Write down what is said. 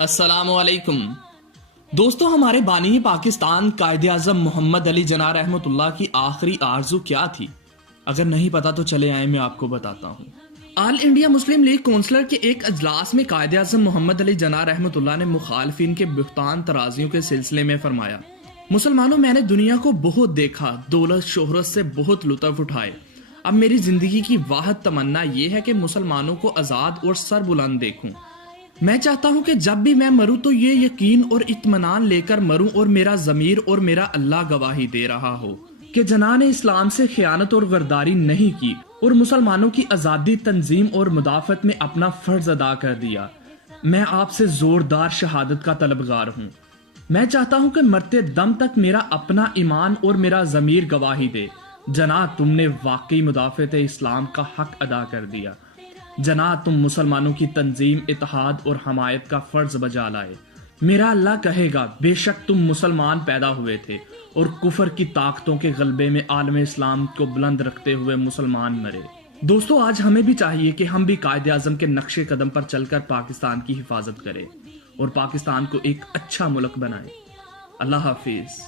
السلام علیکم دوستو، ہمارے بانی پاکستان قائد اعظم محمد علی جناح رحمۃ اللہ کی آخری آرزو کیا تھی؟ اگر نہیں پتا تو چلے آئیں، میں آپ کو بتاتا ہوں۔ آل انڈیا مسلم لیگ کونسلر کے ایک اجلاس میں قائد اعظم محمد علی جناح رحمۃ اللہ نے مخالفین کے بہتان ترازیوں کے سلسلے میں فرمایا: مسلمانوں، میں نے دنیا کو بہت دیکھا، دولت شہرت سے بہت لطف اٹھائے۔ اب میری زندگی کی واحد تمنا یہ ہے کہ مسلمانوں کو آزاد اور سر بلند دیکھوں۔ میں چاہتا ہوں کہ جب بھی میں مروں تو یہ یقین اور اطمینان لے کر مروں اور میرا ضمیر اور میرا اللہ گواہی دے رہا ہو کہ جناح نے اسلام سے خیانت اور غداری نہیں کی اور مسلمانوں کی آزادی، تنظیم اور مدافعت میں اپنا فرض ادا کر دیا۔ میں آپ سے زوردار شہادت کا طلبگار ہوں۔ میں چاہتا ہوں کہ مرتے دم تک میرا اپنا ایمان اور میرا ضمیر گواہی دے: جناح، تم نے واقعی مدافعت اسلام کا حق ادا کر دیا۔ جناح، تم مسلمانوں کی تنظیم، اتحاد اور حمایت کا فرض بجا لائے۔ میرا اللہ کہے گا، بے شک تم مسلمان پیدا ہوئے تھے اور کفر کی طاقتوں کے غلبے میں عالم اسلام کو بلند رکھتے ہوئے مسلمان مرے۔ دوستو، آج ہمیں بھی چاہیے کہ ہم بھی قائد اعظم کے نقش قدم پر چل کر پاکستان کی حفاظت کریں اور پاکستان کو ایک اچھا ملک بنائیں۔ اللہ حافظ۔